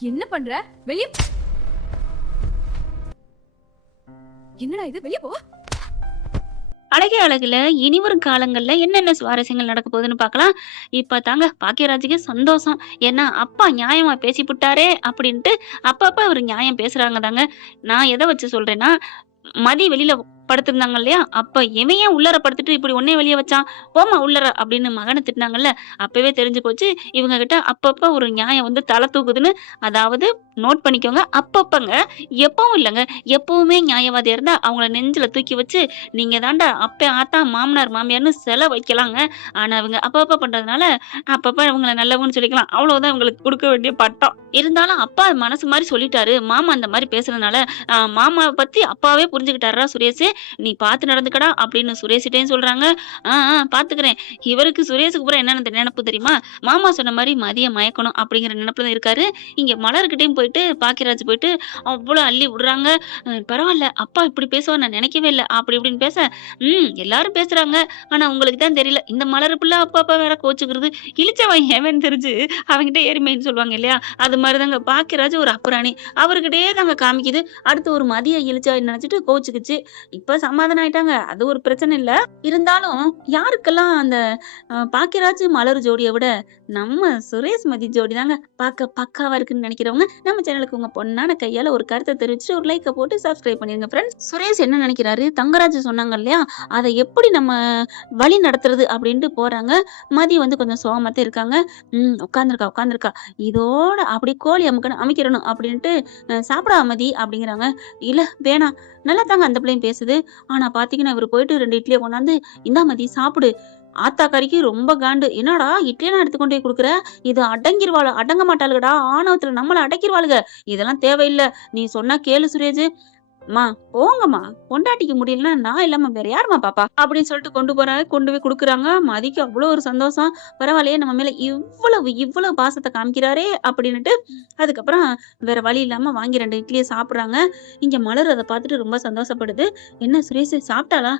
என்ன பண்ற? வெளிய என்னடா இது? வெளிய போ. அழகே அழகுல இனிவரும் காலங்கள்ல என்னென்ன சுவாரஸ்யங்கள் நடக்க போகுதுன்னு பார்க்கலாம். இப்ப தாங்க பாக்கியராஜுக்கு சந்தோஷம். ஏன்னா, அப்பா நியாயமா பேசிப்புட்டாரே அப்படின்ட்டு அப்பப்ப அவரு நியாயம் பேசுறாங்க தாங்க. நான் எத வச்சு சொல்றேன்னா, மதி வெளியில படுத்திருந்தாங்க இல்லையா? அப்ப இவன் ஏன் உள்ளார படுத்துட்டு இப்படி உன்னைய வெளிய வச்சான்? போம்மா உள்ளார அப்படின்னு மகன திட்டுனாங்கல்ல. அப்பவே தெரிஞ்சு போச்சு இவங்க கிட்ட அப்பப்ப ஒரு நியாயம் வந்து தல தூக்குதுன்னு. அதாவது நோட் பண்ணிக்கோங்க. அப்பப்பங்க, எப்பவும் இல்லங்க. எப்பவுமே நியாயவாதியா இருந்தா அவங்கள நெஞ்சில தூக்கி வச்சு, நீங்க தான்டா அப்பன், ஆத்தா, மாமனார், மாமியார்ன்னு செல வைக்கலாங்க. ஆனா இவங்க அப்பப்ப பண்றதுனால, அப்பப்ப இவங்கள நல்லவங்கன்னு சொல்லிக்கலாம். அவ்வளவுதான் இவங்களுக்கு குடுக்க வேண்டிய பட்டம். இருந்தாலும் அப்பா மனசு மாரி சொல்லிட்டாரு. மாமா அந்த மாரி பேசுறதுனால, மாமாவ பத்தி அப்பாவே புரிஞ்சுக்கிட்டாருடா சுரேஷு. நீ பார்த்து நடந்துக்கடா அப்படின்னு சுரேஷ்கிட்டயும் சொல்றாங்க. பார்த்துக்கிறேன். இவருக்கு சுரேஷுக்கு பூரா என்னென்ன நெனப்பு தெரியுமா? மாமா சொன்ன மாரி மதிய மயக்கணும் அப்படிங்கிற நெனப்புல தான் இருக்காரு. இங்க மலர்கிட்டயும் போயிட்டு பாக்கியராஜ் போயிட்டு அவ்ளோ அள்ளி விடுறாங்க. பரவால்ல அப்பா இப்படி பேசுவார்ன்னு நான் நெனைக்கவே இல்ல. அப்படி இப்படின்னு பேச, எல்லாரும் பேசுறாங்க. ஆனா உங்களுக்கு தான் தெரியல. இந்த மலர் புள்ள அப்பப்ப வேற கோச்சுக்கிறது. இளிச்சவன் எவன்னு தெரிஞ்சு அவன்கிட்ட எருமைன்னு சொல்லுவாங்க இல்லையா? அது மாரி தாங்க பாக்கியராஜ் ஒரு அப்புராணி. அவர்கிட்டயே தாங்க காமிக்குது. அடுத்து ஒரு மதிய இளிச்சவாயின்னு நெனச்சுட்டு கோச்சுக்குச்சு. இப்ப சமாதானம் ஆயிட்டாங்க. அது ஒரு பிரச்சனை இல்ல. இருந்தாலும் யாருக்கெல்லாம் அந்த பாக்கியராஜ், மலர் ஜோடிய விட நம்ம சுரேஷ் மதி ஜோடி தாங்க பார்க்க பக்காவா இருக்குன்னு நினைக்கிறவங்க நம்ம சேனலுக்கு உங்க பொண்ணான கையால ஒரு கருத்தை தெரிவிச்சுட்டு ஒரு லைக்க போட்டு சப்ஸ்கிரைப் பண்ணிருங்க ஃப்ரெண்ட்ஸ். சுரேஷ் என்ன நினைக்கிறாரு? தங்கராஜ் சொன்னாங்க இல்லையா? அதை எப்படி நம்ம வழி நடத்துறது அப்படின்ட்டு போறாங்க. மதி வந்து கொஞ்சம் சோகமாத்தே இருக்காங்க. உட்காந்துருக்கா உட்காந்துருக்கா இதோட அப்படி கோழி அமுக்கணும் அமைக்கிறணும் அப்படின்ட்டு சாப்பிடா மதி அப்படிங்கிறாங்க. இல்ல வேணாம், நல்லா தாங்க அந்த பிள்ளையும் பேசுது. ஆனா பாத்தீங்கன்னா இவர் போயிட்டு 2 இட்லியை கொண்டாந்து இந்தா மதி சாப்பிடு. ஆத்தாக்காரிக்கு ரொம்ப காண்டு. என்னடா இட்லியெல்லாம் எடுத்து கொண்டு போய் குடுக்குற? இது அடங்கிருவாள அடங்க மாட்டாளுகடா, ஆணவத்துல நம்மள அடக்கிருவாளுக. இதெல்லாம் தேவையில்ல. நீ சொன்னா கேளு சுரேஜ். அம்மா போங்கம்மா, பொண்டாட்டிக்கு முடியலன்னா நான் இல்லாம வேற யாரும்மா பாப்பா அப்படின்னு சொல்லிட்டு கொண்டு போறாங்க. கொண்டு போய் குடுக்குறாங்க. மதிக்கு அவ்வளோ ஒரு சந்தோஷம். பரவாயில்லையே நம்ம மேல இவ்வளவு பாசத்தை காமிக்கிறாரே அப்படின்னுட்டு அதுக்கப்புறம் வேற வழி இல்லாம வாங்கி 2 இட்லியை சாப்பிடுறாங்க. இங்க மலர் அதை பார்த்துட்டு ரொம்ப சந்தோஷப்படுது. என்ன சுரேஷ் சாப்பிட்டாளா?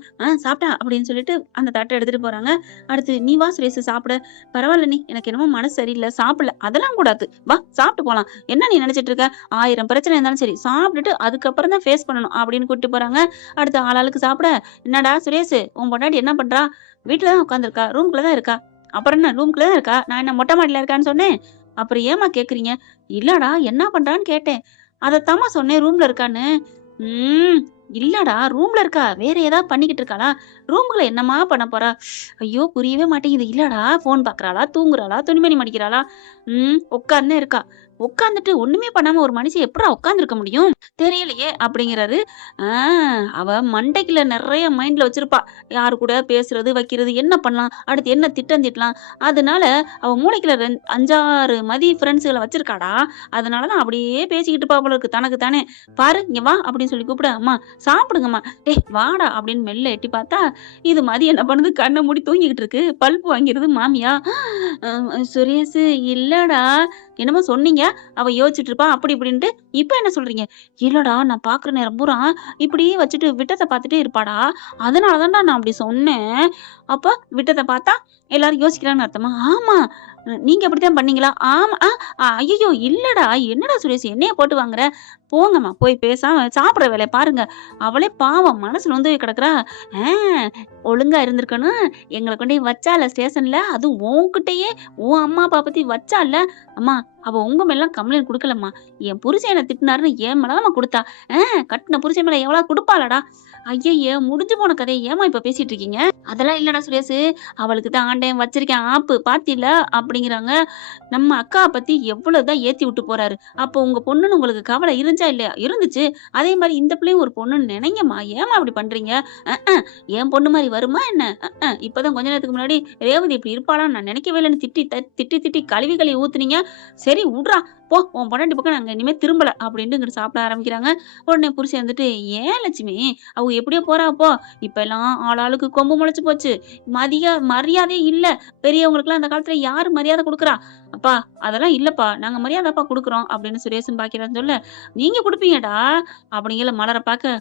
சாப்பிட்டா அப்படின்னு சொல்லிட்டு அந்த தட்டை எடுத்துட்டு போறாங்க. அடுத்து நீ வா சுரேஷ் சாப்பிட. பரவாயில்ல நீ, எனக்கு என்னமோ மனசு சரியில்லை சாப்பிடல. அதெல்லாம் கூடாது, வா சாப்பிட்டு போலாம். என்ன நீ நினைச்சிட்டு இருக்க? 1000 பிரச்சனை இருந்தாலும் சரி சாப்பிட்டுட்டு அதுக்கப்புறம் தான் ஃபேஸ் பண்ணணும் அப்படின்னு கூட்டிட்டு போறாங்க. அடுத்து ஆளாளுக்கு சாப்பிட. என்னடா சுரேஷ், உன் பொண்டாட்டி என்ன பண்றா? வீட்டுலதான் உட்காந்துருக்கா, ரூம்குள்ளதான் இருக்கா. அப்புறம் என்ன ரூம்குள்ளதான் இருக்கா? நான் என்ன மொட்டை மாடியில இருக்கான்னு சொன்னேன். அப்புறம் ஏமா கேக்குறீங்க? இல்லடா என்ன பண்றான்னு கேட்டேன். அதத்தாம்மா சொன்னேன் ரூம்ல இருக்கான்னு. உம் இல்லடா ரூம்ல இருக்கா, வேற ஏதாவது பண்ணிக்கிட்டு இருக்காளா? ரூம்குள்ள என்னமா பண்ண போறா? ஐயோ புரியவே மாட்டேங்குது. இல்லடா போன் பாக்குறாளா, தூங்குறாளா, துணிமணி மடிக்கிறாளா? உட்கார்ந்தே இருக்கா. உட்காந்துட்டு ஒண்ணுமே பண்ணாம ஒரு மனுஷன் எப்படா உட்கார்ந்துருக்க முடியும் தெரியலையே அப்படிங்கிறாரு. அவ மண்டைக்குள்ள நிறைய மைண்ட்ல வச்சிருப்பா. யாரு கூட பேசுறது வைக்கிறது, என்ன பண்ணலாம், அடுத்து என்ன திட்டம் திட்டலாம். அதனால அவ மூளைக்குள்ள 5-6 மதி ஃப்ரெண்ட்ஸுகளை வச்சிருக்காடா. அதனாலதான் அப்படியே பேசிக்கிட்டு இருப்பா போல இருக்கு தனக்கு தானே. பாரு இங்க வா அப்படின்னு சொல்லி கூப்பிட. அம்மா சாப்பிடுங்கம்மா. டேய் வாடா அப்படின்னு மெல்ல எட்டி பார்த்தா இது மதி என்ன பண்ணுது? கண்ணை மூடி தூங்கிக்கிட்டு இருக்கு. பல்ப்பு வாங்கிறது மாமியா. சுரேஷ் இல்லடா என்னமோ சொன்னீங்க, அவ யோசிச்சுட்டு இருப்பா அப்படி இப்படின்ட்டு. இப்ப என்ன சொல்றீங்க? இல்லடா நான் பாக்குற நேரம் பூரா இப்படியே வச்சுட்டு விட்டத்தை பார்த்துட்டே இருப்பாடா. அதனாலதான்டா நான் அப்படி சொன்னேன். அப்ப விட்டத்தை பார்த்தா எல்லாரும் யோசிக்கிறான்னு அர்த்தமா? ஆமா நீங்க அப்படித்தான் பண்ணீங்களா? ஆமா. ஐயோ இல்லடா. என்னடா சுரேஷ் என்னைய போட்டு வாங்குற? போங்கம்மா போய் பேசாம சாப்பிடுற வேலையை பாருங்க. அவளே பாவம் மனசுல வந்து கிடக்குறா. ஒழுங்கா இருந்திருக்கணும். எங்களை கொண்டு போய் வச்சால ஸ்டேஷன்ல, அது உன்கிட்டயே உன் அம்மா அப்பா பத்தி வச்சால. அம்மா அவ உங்க மேலாம் கம்ப்ளைண்ட் கொடுக்கலம்மா. என் புருஷன் என்ன திட்டினாருன்னு என் மேலதான் கொடுத்தா. கட்டின புருஷன் மேல எவ்வளவு கொடுப்பாளடா? ஐயய்ய முடிஞ்சு போன கதையை ஏமா இப்ப பேசிட்டு இருக்கீங்க? அதெல்லாம் இல்லடா சுரேஷ், அவளுக்கு தான் ஆண்டேன் வச்சிருக்கேன் ஆப்பு பாத்தில அப்படிங்கிறாங்க. நம்ம அக்கா பத்தி எவ்வளவுதான் ஏத்தி விட்டு போறாரு. அப்போ உங்க பொண்ணுன்னு உங்களுக்கு கவலை இருந்துச்சா இல்லையா? இருந்துச்சு. அதே மாதிரி இந்த பிள்ளையும் ஒரு பொண்ணுன்னு நினைங்கம்மா. ஏமா அப்படி பண்றீங்க? என் பொண்ணு மாதிரி வருமா என்ன? இப்பதான் கொஞ்ச நேரத்துக்கு முன்னாடி ரேவதி இப்படி இருப்பாளான்னு நான் நினைக்கவே இல்லைன்னு திட்டி திட்டி கழுவி ஊத்துனீங்க. சரி விட்றா போ, உன் பொண்டாட்டி பக்கம் நாங்க இனிமே திரும்பல அப்படின்ட்டு இங்கிட்டு சாப்பிட ஆரம்பிக்கிறாங்க. உடனே புருஷன் வந்துட்டு, ஏன் லட்சுமி அவங்க எப்படியோ போறா போ. இப்ப எல்லாம் ஆளாளுக்கு கொம்பு முளைச்சு போச்சு. மரியாதையே இல்ல. பெரியவங்களுக்கு எல்லாம் அந்த காலத்துல யாரு மரியாதை கொடுக்குறா? அப்பா அதெல்லாம் இல்லப்பா, நாங்க மரியாதைப்பா கொடுக்குறோம் அப்படின்னு சுரேஷன் பாக்கிறான்னு சொல்ல, நீங்க கொடுப்பீங்கடா அப்படிங்கிற மலரை பார்க்க.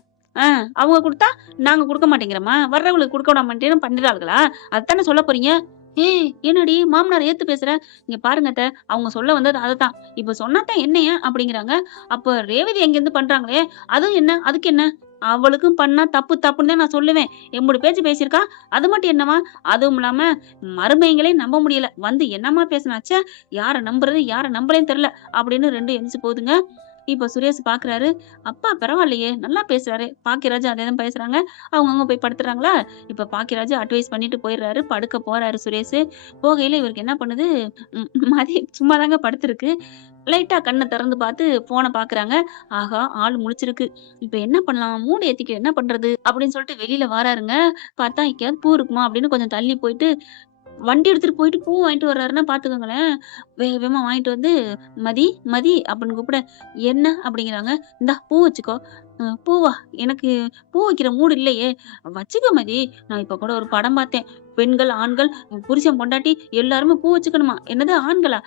அவங்க கொடுத்தா நாங்க கொடுக்க மாட்டேங்கிறோமா? வர்றவங்களுக்கு கொடுக்க விட மாட்டேன்னு பண்ணிடுறாங்களா? அதுதானே சொல்ல போறீங்க? ஏய் என்னடி மாமனார் ஏத்து பேசுற? இங்க பாருங்க அத்தை, அவங்க சொல்ல வந்தது அததான். இப்ப சொன்னாதான் என்னைய அப்படிங்கிறாங்க. அப்ப ரேவதி எங்கேருந்து பண்றாங்களே, அதுவும் என்ன? அதுக்கு என்ன? அவளுக்கும் பண்ணா தப்பு தப்புன்னு தான் நான் சொல்லுவேன். எம்புடு பேச்சு பேசியிருக்கா. அது மட்டும் என்னம்மா? அதுவும் இல்லாம மருமகங்களே நம்ப முடியல. வந்து என்னம்மா பேசுனா? ச்சே! யார நம்புறது, யார நம்பலன்னு தெரியல அப்படின்னு 2 எந்திரிச்சு போகுதுங்க. இப்ப சுரேஷ் பாக்குறாரு. அப்பா பரவாயில்லையே! நல்லா பேசுறாரே! பாக்கியராஜ் அதே தான் பேசுறாங்க. அவங்கவங்க போய் படுத்துறாங்களா? இப்ப பாக்கியராஜ் அட்வைஸ் பண்ணிட்டு போயிடுறாரு. படுக்க போறாரு சுரேஷ். போகையில இவருக்கு என்ன பண்ணுது, மதி சும்மா தாங்க படுத்திருக்கு. லைட்டா கண்ண திறந்து பார்த்து ஃபோன பாக்குறாங்க. ஆஹா! ஆள் முழிச்சிருக்கு. இப்ப என்ன பண்ணலாம்? மூடு ஏத்திக்க என்ன பண்றது? அப்படின்னு சொல்லிட்டு வெளியில வாராருங்க. பார்த்தா எங்கேயாவது பூ இருக்குமா? அப்படின்னு கொஞ்சம் தள்ளி போயிட்டு வண்டி எடுத்துட்டு போயிட்டு பூ வாங்கிட்டு வர்றாருன்னா பாத்துக்கோங்களேன். வேக வேகமா வாங்கிட்டு வந்து, "மதி, மதி" அப்படின்னு கூப்பிட, "என்ன?" அப்படிங்கிறாங்க. "இந்தா பூ வச்சுக்கோ." பூவா? எனக்கு பூ வைக்கிற மூடு இல்லையே." "வச்சுக்க மதி. நான் இப்ப கூட ஒரு படம் பார்த்தேன். பெண்கள், ஆண்கள், புருஷன், பொண்டாட்டி எல்லாருமே பூ வச்சுக்கணுமா." "என்னது ஆண்களா?"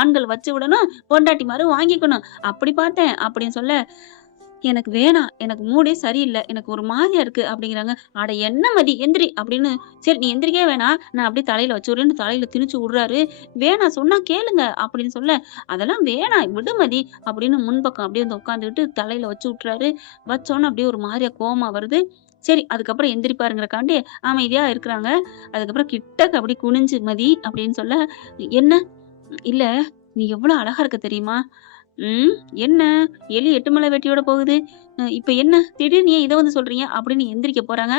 ஆண்கள் வச்சு விடணும், பொண்டாட்டிமாரு வாங்கிக்கணும். அப்படி பார்த்தேன்." அப்படின்னு சொல்ல, "எனக்கு வேணாம். எனக்கு மூடே சரியில்ல. எனக்கு ஒரு மாதிரியா இருக்கு" அப்படிங்கிறாங்க. "அட என்ன மதி எந்திரி" அப்படின்னு. "சரி நீ எந்திரிக்கவே வேணாம். நான் அப்படியே தலையில வச்சு விடுறேன்னு" தலையில திணிச்சு விடுறாரு. "வேணாம் சொன்னா கேளுங்க" அப்படின்னு சொல்ல, "அதெல்லாம் வேணாம் விடு மதி" அப்படின்னு முன்பக்கம் அப்படியே வந்து உட்காந்துக்கிட்டு தலையில வச்சு விட்டுறாரு. வச்சோனே அப்படியே ஒரு மாதிரியா கோவமா வருது. சரி அதுக்கப்புறம் எந்திரிப்பாருங்கிறக்காண்டி அமைதியா இருக்கிறாங்க. அதுக்கப்புறம் கிட்டக்க அப்படி குனிஞ்சு, "மதி" அப்படின்னு சொல்ல, "என்ன?" "இல்ல நீ எவ்வளோ அழகா இருக்க தெரியுமா?" ம். என்ன? எலி 8 மலை வெட்டியோட போகுது. இப்ப என்ன? திடீர்னு ஏன் இத வந்து சொல்றீங்க? அப்படின்னு எந்திரிக்க போறாங்க.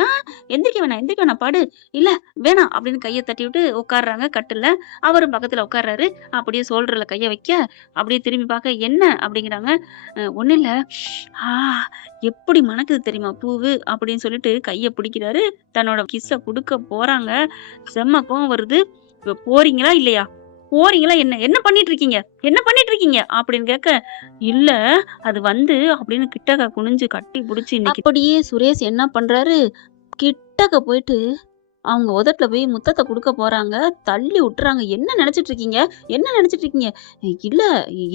எந்திரிக்க வேணாம், எந்திரிக்க வேணாம் படு. இல்ல வேணாம் அப்படின்னு கைய தட்டிவிட்டு உட்கார்றாங்க கட்டில்ல. அவரும் பக்கத்துல உட்கார்றாரு. அப்படியே ஷோல்டர்ல கைய வைக்க, அப்படியே திரும்பி பார்க்க, "என்ன?" அப்படிங்கிறாங்க. ஒண்ணும் இல்ல. ஆ எப்படி மணக்குது தெரியுமா பூவு?" அப்படின்னு சொல்லிட்டு கைய பிடிக்கிறாரு. தன்னோட கிஸ்ஸ குடுக்க போறாங்க. செம்ம கோவம் வருது. "இப்ப போறீங்களா? இல்லையா? போறீங்களா என்ன? என்ன பண்ணிட்டு இருக்கீங்க? என்ன பண்ணிட்டு இருக்கீங்க?" அப்படின்னு கேட்க, "இல்ல அது வந்து" அப்படின்னு கிட்டக்க குனிஞ்சு கட்டி புடிச்சு இன்னைக்கு அப்படியே சுரேஷ் என்ன பண்றாரு, கிட்டக்க போயிட்டு அவங்க உதட்டுல போய் முத்தத்த குடுக்க போறாங்க. தள்ளி உட்டுறாங்க. "என்ன நெனச்சுட்டு இருக்கீங்க? என்ன நெனச்சுட்டு இருக்கீங்க?" "இல்ல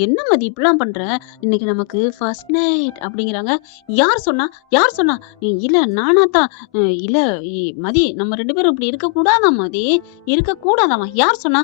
என்ன மதி இப்படிலாம் பண்ற? இன்னைக்கு நமக்கு ஃபர்ஸ்ட் நைட்" அப்படிங்கிறாங்க. "யார் சொன்னா? யார் சொன்னா?" "இல்ல நானா தான்." இல்ல மதி நம்ம 2 பேரும் இப்படி இருக்கக்கூடாதாம் மதி. இருக்கக்கூடாதாம்மா." "யார் சொன்னா?"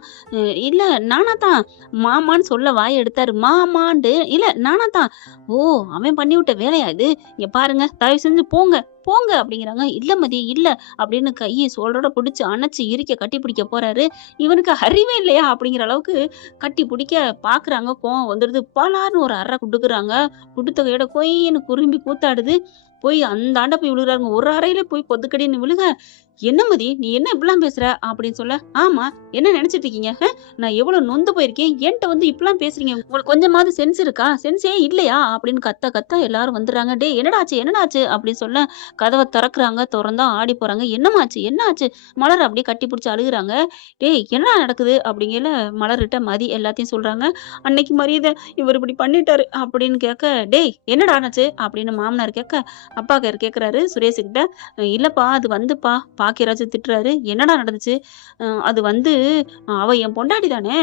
இல்ல நானா தான்." மாமான்னு சொல்ல வாய எடுத்தாரு. மாமான்டு. "இல்ல நானா தான்." "ஓ! அவன் பண்ணிவிட்ட வேலையா இது? இங்க பாருங்க தயவு செஞ்சு போங்க, போங்க" அப்படிங்கிறாங்க. "இல்ல மதி இல்ல" அப்படின்னு கைய சோல்டரோட புடிச்சு அணைச்சு இறுக்கி கட்டி பிடிக்க போறாரு. இவனுக்கு அறிவே இல்லையா? அப்படிங்கிற அளவுக்கு கட்டி பிடிக்க பாக்குறாங்க. கோவம் வந்துடுது. பலார்ன்னு ஒரு அறை குடுக்குறாங்க. குடுத்த கையோட கொய்ன்னு குறும்பி கூத்தாடுது. போய் அந்தாண்ட போய் விழுகுறாங்க. ஒரு அறையில போய் பொத்துக்கடின்னு விழுக, "என்ன மதி நீ என்ன இப்படிலாம் பேசுற?" அப்படின்னு சொல்ல, "ஆமா என்ன நெனச்சுட்டு இருக்கீங்க? நான் எவ்வளோ நொந்து போயிருக்கேன். என்ட்ட வந்து இப்படிலாம் பேசுறீங்க. உங்களுக்கு கொஞ்சமாவது சென்ஸ் இருக்கா? சென்ஸே இல்லையா?" அப்படின்னு கத்த கத்த எல்லாரும் வந்துடுறாங்க. "டேய் என்னடா ஆச்சு? என்னடா ஆச்சு?" அப்படின்னு சொல்ல கதவ தொறக்குறாங்க. தொறந்தா ஆடி போறாங்க. "என்னம்மாச்சு? என்ன ஆச்சு?" மலர் அப்படியே கட்டி பிடிச்சு அழுகுறாங்க. "டேய் என்னடா நடக்குது?" அப்படிங்கையில மலர்ட்ட மதி எல்லாத்தையும் சொல்றாங்க. "அன்னைக்கு மரியாதை இவர் இப்படி பண்ணிட்டாரு" அப்படின்னு கேட்க, "டேய் என்னடா ஆனுச்சு?" அப்படின்னு மாமனார் கேட்க, அப்பா கேட்கிறாரு சுரேஷுகிட்ட. "இல்லப்பா அது வந்துப்பா" பாக்கியராஜ் திட்டுறாரு. "என்னடா நடந்துச்சு?" அது வந்து அவ என் பொண்டாட்டி தானே!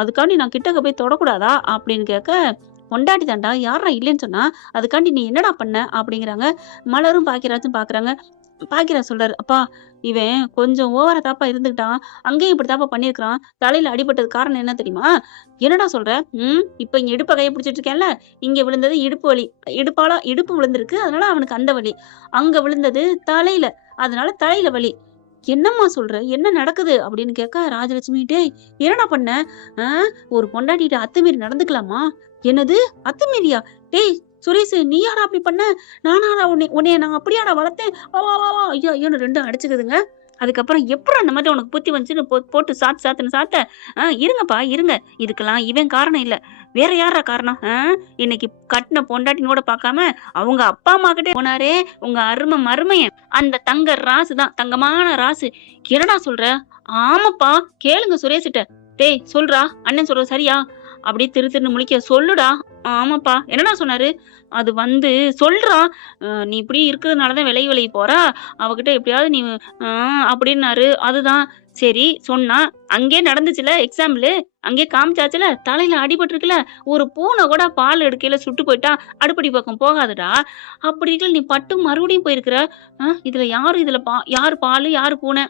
அதுக்காண்டி நான் கிட்டக்க போய் தொடக்கூடாதா?" அப்படின்னு கேட்க, "பொண்டாட்டி தான்டா யார்றா இல்லைன்னு சொன்னா? அதுக்காண்டி நீ என்னடா பண்ண?" அப்படிங்கிறாங்க. மலரும் பாக்கியராஜும் பாக்குறாங்க. பாக்கியராஜ் சொல்றாரு, "அப்பா இவன் கொஞ்சம் ஓவரா தாப்பா இருந்துக்கிட்டான். அங்கேயும் இப்படித்தாப்பா பண்ணியிருக்கிறான். தலையில அடிபட்டதுக்கு காரணம் என்ன தெரியுமா?" "என்னடா சொல்ற? இப்ப இங்க இடுப்ப கைய பிடிச்சிட்டு இருக்கேன்ல, இங்க விழுந்தது இடுப்பு வலி. இடுப்பு விழுந்திருக்கு. அதனால அவனுக்கு அந்த வலி. அங்க விழுந்தது தலையில. அதனால தலையில வலி." "என்னம்மா சொல்ற? என்ன நடக்குது?" அப்படின்னு கேட்க ராஜலட்சுமி, "டேய் என்னடா பண்ண? ஆ ஒரு பொண்டாட்டிட்ட அத்துமீறி நடந்துக்கலாமா?" "என்னது? அத்துமீறியா? டேய் சுரேஷு நீயாடா அப்படி பண்ண? நானாடா உன்னைய நான் அப்படியாடா வளர்த்தேன்? வா வா வா வா!" ஐயோ ஐயோன்னு 2ம் அடிச்சுக்குதுங்க. அதுக்கப்புறம் "எப்புட்றா இந்த மாதிரி உனக்கு புத்தி வந்துச்சுன்னு" போட்டு சாத்துன்னு சாத்த, இருங்கப்பா இருங்க. இதுக்கெல்லாம் இவன் காரணம் இல்ல. வேற யார்றா காரணம்? இன்னைக்கு கட்டுன பொண்டாட்டின்னு கூட பார்க்காம, அவங்க அப்பா அம்மா கிட்டே போனாரே உங்க அரும மருமகன். அந்த தங்க ராசு தான். தங்கமான ராசு. "என்னடா சொல்ற?" "ஆமாப்பா கேளுங்க சுரேஷ்ட்ட." "டேய் சொல்றா, அண்ணன் சொல்றது சரியா?" அப்படியே திரு திருன்னு முழிக்க, "சொல்லுடா." "ஆமாப்பா." "என்னடா சொன்னாரு?" "அது வந்து சொல்றா. நீ இப்படி இருக்கிறதுனால தான் விலகி போறா. அவகிட்ட எப்படியாவது நீ அப்படின்னாரு. அதுதான்." "சரி சொன்னா. அங்கேயே நடந்துச்சுல்ல எக்ஸாம்பிளு. அங்கே காமிச்சாச்சுல, தலையில அடிபட்டிருக்குல, ஒரு பூனை கூட பால் எடுக்கையில சுட்டு போயிட்டா அடுப்படி பக்கம் போகாதுடா. அப்படி இருக்கல நீ பட்டு மறுபடியும் போயிருக்கிற. இதுல யாரு பாலு யாரு பூனை?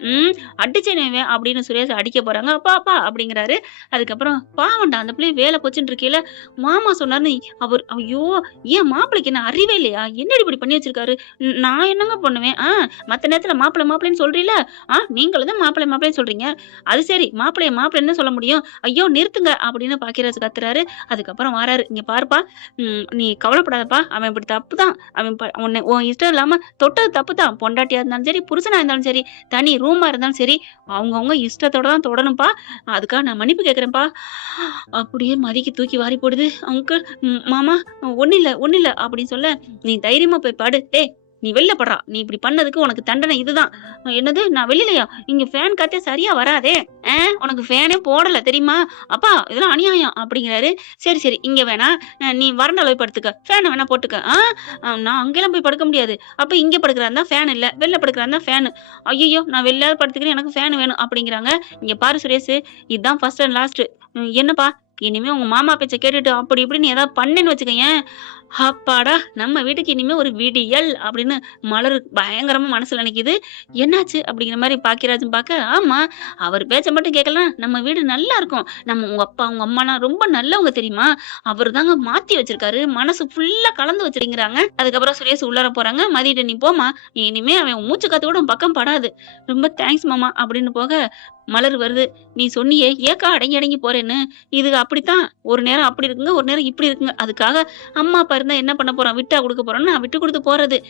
அடிச்சேனே அப்படின்னு சுரேஷ் அடிக்க போறாங்க. அப்பா அப்பா அப்படிங்கிறாரு. அதுக்கப்புறம் பாவண்டா அந்த பிள்ளை வேலை போச்சுன்னு இருக்கையில மாமா சொன்னாருன்னு அவர் ஐயோ ஏன் மாப்பிள்ளைக்கு என்ன அறிவே இல்லையா? என்னடி இப்படி பண்ணி வச்சிருக்காரு? நான் என்னங்க பண்ணுவேன்? மத்த நேரத்துல மாப்பிள்ளைன்னு சொல்றீல, நீங்களும் தான் மாப்பிள்ளைன்னு சொல்றீங்க. அது சரி மாப்பிள்ளைன்னு சொல்ல முடியும். ஐயோ நிறுத்துங்க அப்படின்னு பாக்கியராஜ் கத்துறாரு. அதுக்கப்புறம் வாராரு. இங்க பாருப்பா, நீ கவலைப்படாதப்பா, அவன் இப்படி தப்புதான். உன்னை உன் இஷ்டம் இல்லாம தொட்டது தப்புதான். பொண்டாட்டியா இருந்தாலும் சரி, புருஷனா இருந்தாலும் சரி, தனி ரூமா இருந்தாலும் சரி, அவங்கவுங்க இஷ்டத்தோட தான் தொடணும்ப்பா. அதுக்காக நான் மன்னிப்பு கேட்கிறேன்ப்பா. அப்படியே மதிக்கு தூக்கி வாரி போடுது. அங்கிள், மாமா ஒண்ணில்ல அப்படின்னு சொல்ல, நீ தைரியமா போய் பாடு. டேய் நீ வெளில படுறா. நீ இப்படி பண்ணதுக்கு உனக்கு தண்டனை இதுதான். என்னது நான் வெளிலையா? இங்க ஃபேன் காத்தே சரியா வராதே. உனக்கு ஃபேனே போடல தெரியுமா? அப்பா இதெல்லாம் அநியாயம் அப்படிங்கிறாரு. சரி இங்க வேணா, நீ வறண்டால போய் படுத்துக்க. ஃபேனை வேணா போட்டுக்க. நான் அங்கெல்லாம் போய் படுக்க முடியாது. அப்ப இங்க படுக்கிறா ஃபேன் இல்ல, வெளில படுக்கிறா ஃபேனு. ஐயோ நான் வெளில படுத்துக்கிறேன், எனக்கு ஃபேன் வேணும் அப்படிங்கிறாங்க. இங்க பாரு சுரேஷ், இதுதான் ஃபர்ஸ்ட் அண்ட் லாஸ்ட். என்னப்பா இனிமே உங்க மாமா பேச்ச கேட்டுட்டு அப்படி இப்படின்னு ஏதாவது பண்ணேன்னு வச்சுக்கயேன், அப்பாடா நம்ம வீட்டுக்கு இனிமே ஒரு விடியல் அப்படின்னு மலர் பயங்கரமா மனசுல நினைக்குது. என்னாச்சு அப்படிங்கிற மாதிரி பாக்கியராஜன் பார்க்க, ஆமா அவர் பேச்ச மட்டும் கேட்கலாம் நம்ம வீடு நல்லா இருக்கும். உங்க அப்பா உங்க அம்மானா ரொம்ப நல்லவங்க தெரியுமா? அவர் தாங்க மாத்தி வச்சிருக்காரு, மனசு ஃபுல்லா கலந்து வச்சிருக்கிறாங்க. அதுக்கப்புறம் சுரேஷ் உள்ளார போறாங்க. மதியிட்ட நீ போமா, இனிமே அவன் மூச்சு காத்து கூட பக்கம் படாது. ரொம்ப தேங்க்ஸ் மாமா அப்படின்னு போக மலர் வருது. நீ சொன்னியே ஏக்கா அடங்கி போறேன்னு, இது அப்படித்தான். ஒரு நேரம் அப்படி இருக்குங்க, ஒரு நேரம் இப்படி இருக்குங்க. அதுக்காக அம்மா அப்பா இருந்தா என்ன பண்ண போறான், விட்டா கொடுக்க போறான்னு நான் விட்டு கொடுத்து போறது.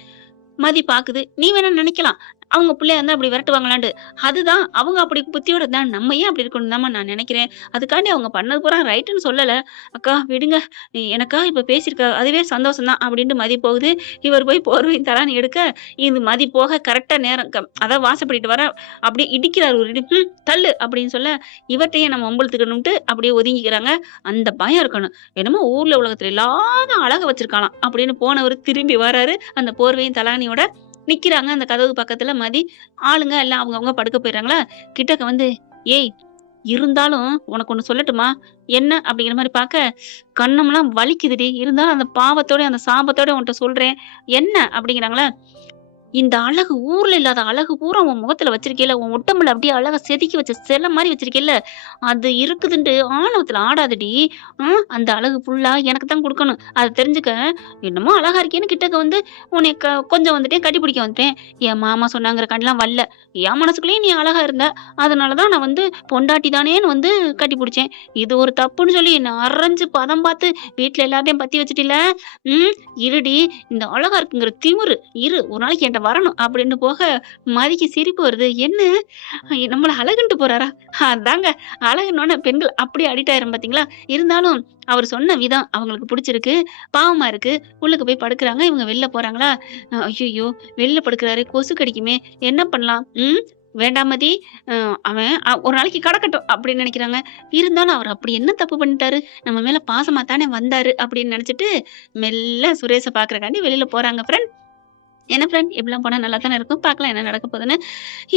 மதி பாக்குது. நீ வேணா நினைக்கலாம் அவங்க பிள்ளையா இருந்தா அப்படி விரட்டுவாங்களான்ட்டு. அதுதான் அவங்க அப்படி புத்தியோட தான், நம்ம ஏன் அப்படி இருக்கணும் தான் நான் நினைக்கிறேன். அதுக்காண்டி அவங்க பண்ணது பூரா ரைட்டுன்னு சொல்லல. அக்கா விடுங்க, எனக்கா இப்ப பேசியிருக்கா அதுவே சந்தோஷம் தான் அப்படின்ட்டு மதி போகுது. இவர் போய் போர்வையும் தரான்னு எடுக்க, இது மதி போக கரெக்டா நேரம் அதான் வாசப்படிட்டு வர அப்படியே இடிக்கிறார் ஒரு இடி. தள்ளு அப்படின்னு சொல்ல, இவர்கிட்டயே நம்ம ஒம்பளுத்துக்கணும்ட்டு அப்படியே ஒதுங்கிக்கிறாங்க. அந்த பயம் இருக்கணும். என்னமோ ஊர்ல உலகத்துல இல்லாத அழக வச்சிருக்கலாம் அப்படின்னு போனவர் திரும்பி வராரு. அந்த போர்வையும் தலானியோட நிக்கிறாங்க அந்த கதவு பக்கத்துல. மதி ஆளுங்க எல்லாம் அவங்க படுக்க போயிடுறாங்களா. கிட்டக்க வந்து, ஏய் இருந்தாலும் உனக்கு ஒண்ணு சொல்லட்டுமா? என்ன அப்படிங்கிற மாதிரி பார்க்க, கண்ணம்லாம் வலிக்குதுடி. இருந்தாலும் அந்த பாவத்தோட அந்த சாபத்தோட உன்கிட்ட சொல்றேன். என்ன அப்படிங்கிறாங்களா. இந்த அழகு ஊர்ல இல்லாத அழகு பூரா உன் முகத்துல வச்சிருக்கேல, உன் உடம்புல அப்படியே அழகா செதுக்கி வச்ச சிலை மாதிரி வச்சிருக்கேல்ல, அது இருக்குதுன்ட்டு ஆணவத்துல ஆடாதடி. அந்த அழகு ஃபுல்லா எனக்கு தான் கொடுக்கணும். அதை தெரிஞ்சுக்க. என்னமோ அழகா இருக்கேன்னு கிட்டக்க வந்து உன்னை கொஞ்சம் வந்துட்டேன், கட்டி பிடிக்க வந்துட்டேன். என் மாமா சொன்னாங்கிற கண்லாம் வரல. என் மனசுக்குள்ளேயே நீ அழகா இருந்த, அதனாலதான் நான் வந்து பொண்டாட்டி தானேன்னு வந்து கட்டி பிடிச்சேன். இது ஒரு தப்புன்னு சொல்லி நான் அரைஞ்சு பதம் பார்த்து வீட்டுல எல்லாத்தையும் பத்தி வச்சுட்டில. இருடி, இந்த அழகா இருக்குங்கிற திமிரு இரு, ஒரு நாளைக்கு என்கிட்ட வரணும் அப்படின்னு போக மதிக்கு சிரிப்பு வருது. என்ன நம்மள அழகுன்ட்டு போறாரா? அதாங்க அழகுன்னு பெண்கள் அப்படியே அடிக்ட் ஆயிரும் பாத்தீங்களா. இருந்தாலும் அவர் சொன்ன விதம் அவங்களுக்கு பிடிச்சிருக்கு, பாவமா இருக்கு. உள்ளுக்கு போய் படுக்கிறாங்க. இவங்க வெளில போறாங்களா. ஐயோ வெளில படுக்கிறாரு, கொசு கடிக்குமே, என்ன பண்ணலாம்? வேண்டாம் மதி, அவன் ஒரு நாளைக்கு கடக்கட்டும் அப்படின்னு நினைக்கிறாங்க. இருந்தாலும் அவர் அப்படி என்ன தப்பு பண்ணிட்டாரு, நம்ம மேல பாசமா தானே வந்தாரு அப்படின்னு நினைச்சிட்டு மெல்ல சுரேஷை பாக்குறக்காண்டி வெளியில போறாங்க. ஃப்ரெண்ட் என்ன ஃப்ரெண்ட், எப்படிலாம் போனால் நல்லா தானே இருக்கும். பார்க்கலாம் என்ன நடக்க போகுதுன்னு.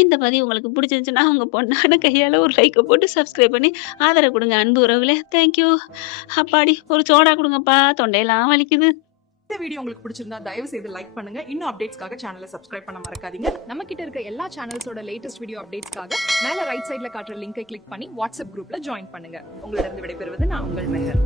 இந்த பதிவு உங்களுக்கு பிடிச்சிருந்துச்சுன்னா உங்க பொண்ணான கையால் ஒரு லைக்கை போட்டு சப்ஸ்கிரைப் பண்ணி ஆதரவு கொடுங்க அன்பு உறவுகளே. தேங்க்யூ. அப்பாடி ஒரு சோடா கொடுங்கப்பா, தொண்டையெல்லாம் வலிக்குது. இந்த வீடியோ உங்களுக்கு பிடிச்சிருந்தா தயவு செய்து லைக் பண்ணுங்க. இன்னும் அப்டேட்ஸ்க்காக சேனலை சப்ஸ்கிரைப் பண்ண மறக்காதீங்க. நம்ம கிட்ட இருக்க எல்லா சேனல்ஸோட லேட்டஸ்ட் வீடியோ அப்டேட்ஸ்க்காக மேல ரைட் சைடுல காட்டுற லிங்கை கிளிக் பண்ணி வாட்ஸ்அப் குரூப்ல ஜாயின் பண்ணுங்க. உங்களிடம் விடைபெறுவது நான் உங்கள் மெஹர்.